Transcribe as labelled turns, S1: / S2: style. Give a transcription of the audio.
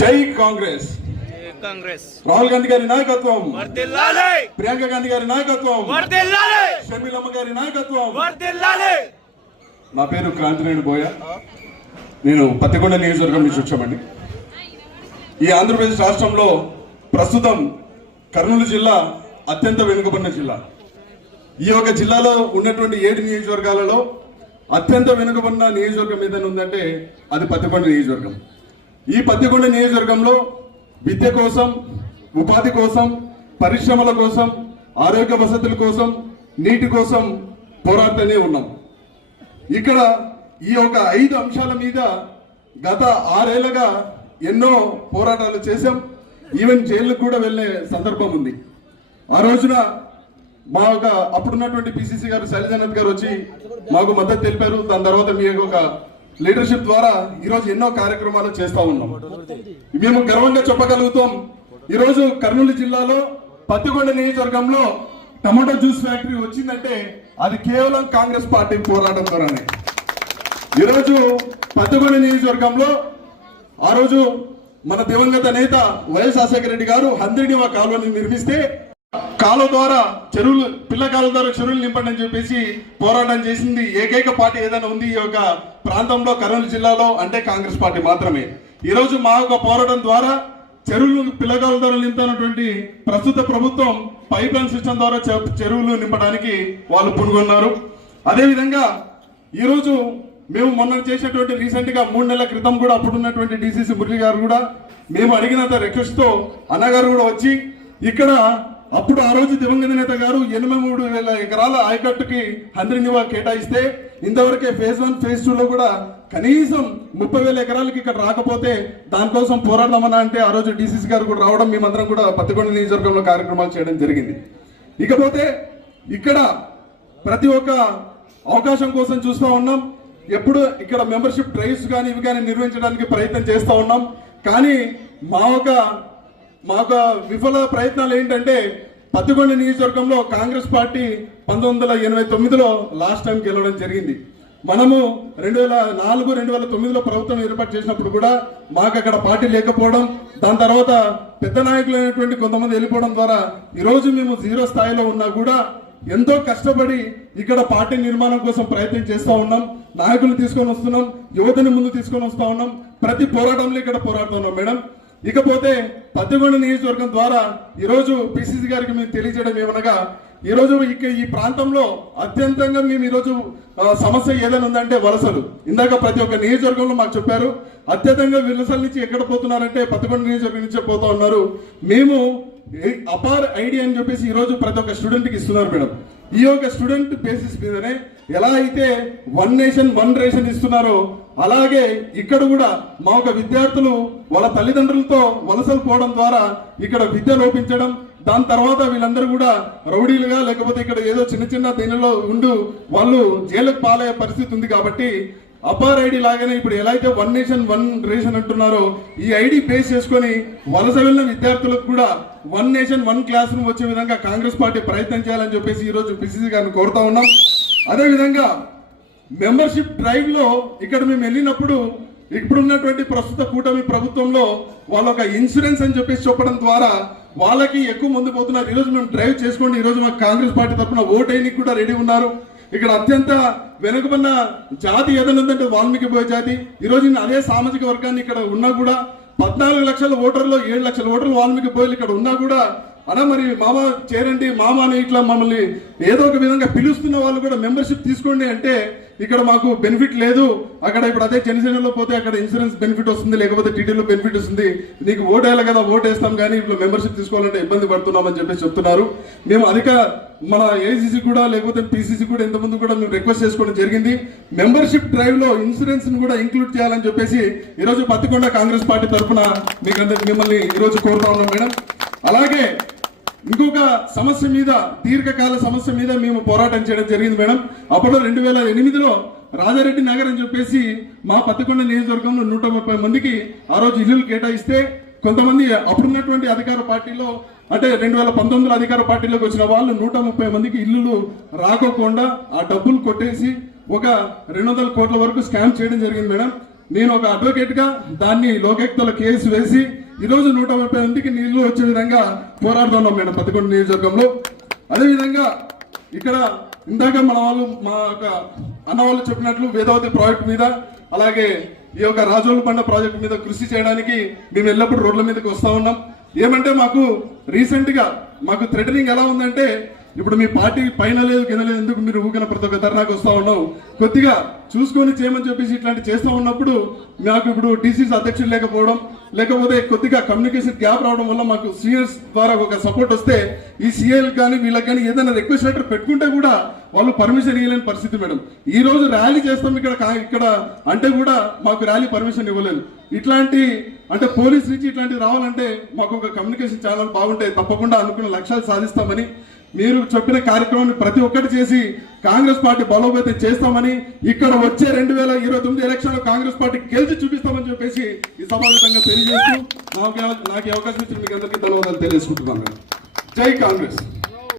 S1: జై కాంగ్రెస్.
S2: కాంగ్రెస్.
S1: రాహుల్ గాంధీ గారి నాయకత్వం. ప్రియాంక గాంధీ గారి నాయకత్వం. షర్మిలమ్మ గారి నాయకత్వం. నా పేరు క్రాంతినేని బోయ. నేను పత్తికొండ నియోజకవర్గం నుంచి వచ్చామండి. ఈ ఆంధ్రప్రదేశ్ రాష్ట్రంలో ప్రస్తుతం కర్నూలు జిల్లా అత్యంత వెనుకబడిన జిల్లా. ఈ యొక్క జిల్లాలో ఉన్నటువంటి ఏడు నియోజకవర్గాలలో అత్యంత వెనుకబడిన నియోజకవర్గం ఏదైనా ఉందంటే అది పత్తికొండ నియోజకవర్గం. ఈ పత్తికొండ నియోజకవర్గంలో విద్య కోసం ఉపాధి కోసం పరిశ్రమల కోసం ఆరోగ్య వసతుల కోసం నీటి కోసం పోరాడుతూనే ఉన్నాం. ఇక్కడ ఈ యొక్క ఐదు అంశాల మీద గత ఆరేళ్ళుగా ఎన్నో పోరాటాలు చేశాం. ఈవెన్ జైళ్ళకు కూడా వెళ్ళే సందర్భం ఉంది. ఆ రోజున మా ఒక అప్పుడున్నటువంటి పిసిసి గారు శైలజానంద్ గారు వచ్చి మాకు మద్దతు తెలిపారు. దాని తర్వాత మీ యొక్క లీడర్షిప్ ద్వారా ఈరోజు ఎన్నో కార్యక్రమాలు చేస్తూ ఉన్నాం. మేము గర్వంగా చెప్పగలుగుతాం. ఈరోజు కర్నూలు జిల్లాలో పత్తికొండ నియోజకవర్గంలో టమాటో జ్యూస్ ఫ్యాక్టరీ వచ్చిందంటే అది కేవలం కాంగ్రెస్ పార్టీ పోరాటం ద్వారానే. ఈరోజు పత్తికొండ నియోజకవర్గంలో ఆ రోజు మన దివంగత నేత వైఎస్ రాజశేఖర రెడ్డి గారు హంద్రినివా కాలువని నిర్మిస్తే కాలువ ద్వారా చెరువులు పిల్ల కాలువ ద్వారా చెరువులు నింపండి అని చెప్పేసి పోరాటం చేసింది. ఏకైక పార్టీ ఏదైనా ఉంది ఈ యొక్క ప్రాంతంలో కర్నూలు జిల్లాలో అంటే కాంగ్రెస్ పార్టీ మాత్రమే. ఈరోజు మా యొక్క పోరాటం ద్వారా చెరువులు పిల్లకాల ద్వారా నింపుతున్నటువంటి ప్రస్తుత ప్రభుత్వం పైప్ లైన్ సిస్టమ్ ద్వారా చె- చెరువులు నింపడానికి వాళ్ళు పునుగొన్నారు. అదేవిధంగా ఈరోజు మేము మొన్న చేసినటువంటి రీసెంట్గా మూడు నెలల క్రితం కూడా అప్పుడున్నటువంటి డీసీసీ మురళి గారు కూడా మేము అడిగినంత రిక్వెస్ట్తో అన్నగారు కూడా వచ్చి ఇక్కడ అప్పుడు ఆ రోజు దివంగత నేత గారు ఎనభై మూడు వేల ఎకరాల ఆయకట్టుకి హంద్రినివా కేటాయిస్తే ఇంతవరకే ఫేజ్ వన్ ఫేజ్ టూలో కూడా కనీసం ముప్పై వేల ఎకరాలకి ఇక్కడ రాకపోతే దానికోసం పోరాడదామన్నా అంటే ఆ రోజు డిసిసి గారు కూడా రావడం మేమందరం కూడా పత్తికొండ నియోజకవర్గంలో కార్యక్రమాలు చేయడం జరిగింది. ఇకపోతే ఇక్కడ ప్రతి ఒక్క అవకాశం కోసం చూస్తూ ఉన్నాం. ఎప్పుడు ఇక్కడ మెంబర్షిప్ డ్రైవ్స్ కానీ ఇవి కానీ నిర్వహించడానికి ప్రయత్నం చేస్తూ ఉన్నాం. కానీ మా ఒక మాకు విఫల ప్రయత్నాలు ఏంటంటే పత్తికొండ నియోజకవర్గంలో కాంగ్రెస్ పార్టీ పంతొమ్మిది వందల ఎనభై తొమ్మిదిలో లాస్ట్ టైం గెలవడం జరిగింది. మనము రెండు వేల నాలుగు రెండు వేల తొమ్మిదిలో ప్రభుత్వం ఏర్పాటు చేసినప్పుడు కూడా మాకు అక్కడ పార్టీ లేకపోవడం దాని తర్వాత పెద్ద నాయకులైనటువంటి కొంతమంది వెళ్ళిపోవడం ద్వారా ఈరోజు మేము జీరో స్థాయిలో ఉన్నా కూడా ఎంతో కష్టపడి ఇక్కడ పార్టీ నిర్మాణం కోసం ప్రయత్నం చేస్తూ ఉన్నాం. నాయకులు తీసుకొని వస్తున్నాం యువతని ముందు తీసుకొని వస్తూ ఉన్నాం. ప్రతి పోరాటంలో ఇక్కడ పోరాడుతున్నాం మేడం. ఇకపోతే పత్తికొండ నియోజకవర్గం ద్వారా ఈరోజు పిసిసి గారికి మేము తెలియజేయడం ఏమనగా ఈరోజు ఇక్కడ ఈ ప్రాంతంలో అత్యంతంగా మేము ఈరోజు సమస్య ఏదైనా ఉందంటే వలసలు. ఇందాక ప్రతి ఒక్క నియోజకవర్గంలో మాకు చెప్పారు అత్యధికంగా విలసల నుంచి ఎక్కడ పోతున్నారంటే పదకొండు నియోజకవర్గం నుంచే పోతా ఉన్నారు. మేము అపార్ ఐడియా అని చెప్పేసి ఈరోజు ప్రతి ఒక్క స్టూడెంట్కి ఇస్తున్నారు మేడం. ఈ యొక్క స్టూడెంట్ బేసిస్ మీదనే ఎలా అయితే వన్ నేషన్ వన్ రేషన్ ఇస్తున్నారో అలాగే ఇక్కడ కూడా మా యొక్క విద్యార్థులు వాళ్ళ తల్లిదండ్రులతో వలసలు పోవడం ద్వారా ఇక్కడ విద్య లోపించడం దాని తర్వాత వీళ్ళందరూ కూడా రౌడీలుగా లేకపోతే ఇక్కడ ఏదో చిన్న చిన్న దీనిలో ఉండు వాళ్ళు జైలుకు పాలయ్యే పరిస్థితి ఉంది కాబట్టి అపార్ ఐడి లాగానే ఇప్పుడు ఎలా అయితే వన్ నేషన్ వన్ రేషన్ అంటున్నారో ఈ ఐడి బేస్ చేసుకొని వలస వెళ్ళిన విద్యార్థులకు కూడా one nation one class room వచ్చే విధంగా కాంగ్రెస్ పార్టీ ప్రయత్నం చేయాలని చెప్పేసి ఈరోజు పిసిసి గారిని కోరుతా ఉన్నాం. అదేవిధంగా మెంబర్షిప్ డ్రైవ్లో ఇక్కడ మేము వెళ్ళినప్పుడు ఇప్పుడున్నటువంటి ప్రస్తుత కూటమి ప్రభుత్వంలో వాళ్ళ ఒక ఇన్సూరెన్స్ అని చెప్పేసి చెప్పడం ద్వారా వాళ్ళకి ఎక్కువ ముందు పోతున్నారు. ఈరోజు మేము డ్రైవ్ చేసుకోండి ఈరోజు మాకు కాంగ్రెస్ పార్టీ తరఫున ఓట్ కూడా రెడీ ఉన్నారు. ఇక్కడ అత్యంత వెనుకబడిన జాతి ఏదైనా ఉందంటే వాల్మీకి పోయే జాతి ఈరోజు అదే సామాజిక వర్గాన్ని ఇక్కడ ఉన్నా కూడా పద్నాలుగు లక్షల ఓటర్లు ఏడు లక్షల ఓటర్లు వాల్మీకి పోయి ఇక్కడ ఉన్నా కూడా అన్న మరి మామ చేరండి మామ అని ఇట్లా మమ్మల్ని ఏదో ఒక విధంగా పిలుస్తున్న వాళ్ళు కూడా మెంబర్షిప్ తీసుకోండి అంటే ఇక్కడ మాకు బెనిఫిట్ లేదు. అక్కడ ఇప్పుడు అదే జనసేనలో పోతే అక్కడ ఇన్సూరెన్స్ బెనిఫిట్ వస్తుంది లేకపోతే టీడీలో బెనిఫిట్ వస్తుంది. నీకు ఓటేయాలి వేయాలి కదా ఓటేస్తాం వేస్తాం కానీ ఇప్పుడు మెంబర్షిప్ తీసుకోవాలంటే ఇబ్బంది పడుతున్నామని చెప్పేసి చెప్తున్నారు. మేము అధిక మన ఏసీసీ కూడా లేకపోతే పీసీసీ కూడా ఇంతకుముందు కూడా మేము రిక్వెస్ట్ చేసుకోవడం జరిగింది. మెంబర్షిప్ డ్రైవ్లో కూడా ఇంక్లూడ్ చేయాలని చెప్పేసి ఈరోజు పత్తికొండ కాంగ్రెస్ పార్టీ తరఫున మీకు మిమ్మల్ని ఈరోజు కోరుతా ఉన్నాం మేడం. అలాగే ఇంకొక సమస్య మీద దీర్ఘకాల సమస్య మీద మేము పోరాటం చేయడం జరిగింది మేడం. అప్పుడు రెండు వేల ఎనిమిదిలో రాజారెడ్డి నగర్ అని చెప్పేసి మా పత్తికొండ నియోజకవర్గంలో నూట ముప్పై మందికి ఆ రోజు ఇల్లులు కేటాయిస్తే కొంతమంది అప్పుడున్నటువంటి అధికార పార్టీలో అంటే రెండు వేల పంతొమ్మిదిలో అధికార పార్టీలోకి వచ్చిన వాళ్ళు నూట ముప్పై మందికి ఇల్లులు రాకోకుండా ఆ డబ్బులు కొట్టేసి ఒక రెండు వందల కోట్ల వరకు స్కామ్ చేయడం జరిగింది మేడం. నేను ఒక అడ్వకేట్గా దాన్ని లోకేక్తల కేసు వేసి ఈ రోజు నూట ముప్పై మందికి నీళ్ళు వచ్చే విధంగా పోరాడుతున్నాం మేడం పదకొండు నియోజకవర్గంలో. అదేవిధంగా ఇక్కడ ఇందాక మన వాళ్ళు మా యొక్క అన్న వాళ్ళు చెప్పినట్లు వేదావతి ప్రాజెక్ట్ మీద అలాగే ఈ యొక్క రాజోలు పండ ప్రాజెక్ట్ మీద కృషి చేయడానికి మేము ఎల్లప్పుడూ రోడ్ల మీదకి వస్తూ ఉన్నాం. ఏమంటే మాకు రీసెంట్గా మాకు థ్రెటనింగ్ ఎలా ఉందంటే ఇప్పుడు మీ పార్టీ పైన లేదు కింద లేదు ఎందుకు మీరు ఊకిన ప్రతి ఒక్క ధర్నాకు వస్తూ ఉన్నావు? కొద్దిగా చూసుకొని చేయమని చెప్పేసి ఇట్లాంటి చేస్తూ ఉన్నప్పుడు మాకు ఇప్పుడు టీసీసీ అధ్యక్షులు లేకపోవడం లేకపోతే కొద్దిగా కమ్యూనికేషన్ గ్యాప్ రావడం వల్ల మాకు సీనియర్స్ ద్వారా ఒక సపోర్ట్ వస్తే ఈ సీఎల్ కానీ వీళ్ళకి కానీ ఏదైనా రిక్వెస్ట్ లెటర్ పెట్టుకుంటే కూడా వాళ్ళు పర్మిషన్ ఇవ్వలేని పరిస్థితి మేడం. ఈ రోజు ర్యాలీ చేస్తాం ఇక్కడ ఇక్కడ అంటే కూడా మాకు ర్యాలీ పర్మిషన్ ఇవ్వలేదు. ఇట్లాంటి అంటే పోలీస్ నుంచి ఇట్లాంటివి రావాలంటే మాకు ఒక కమ్యూనికేషన్ ఛానల్ బాగుంటే తప్పకుండా అనుకున్న లక్ష్యాలు సాధిస్తామని మీరు చెప్పిన కార్యక్రమాన్ని ప్రతి ఒక్కటి చేసి కాంగ్రెస్ పార్టీ బలోపేతం చేస్తామని ఇక్కడ వచ్చే రెండు వేల ఇరవై తొమ్మిది ఎలక్షన్లో కాంగ్రెస్ పార్టీ గెలిచి చూపిస్తామని చెప్పేసి ఈ సమావేశంగా తెలియజేస్తూ నాకు నాకు అవకాశం ఇచ్చిన మీకు అందరికీ ధన్యవాదాలు తెలియజేసుకుంటున్నాను. జై కాంగ్రెస్.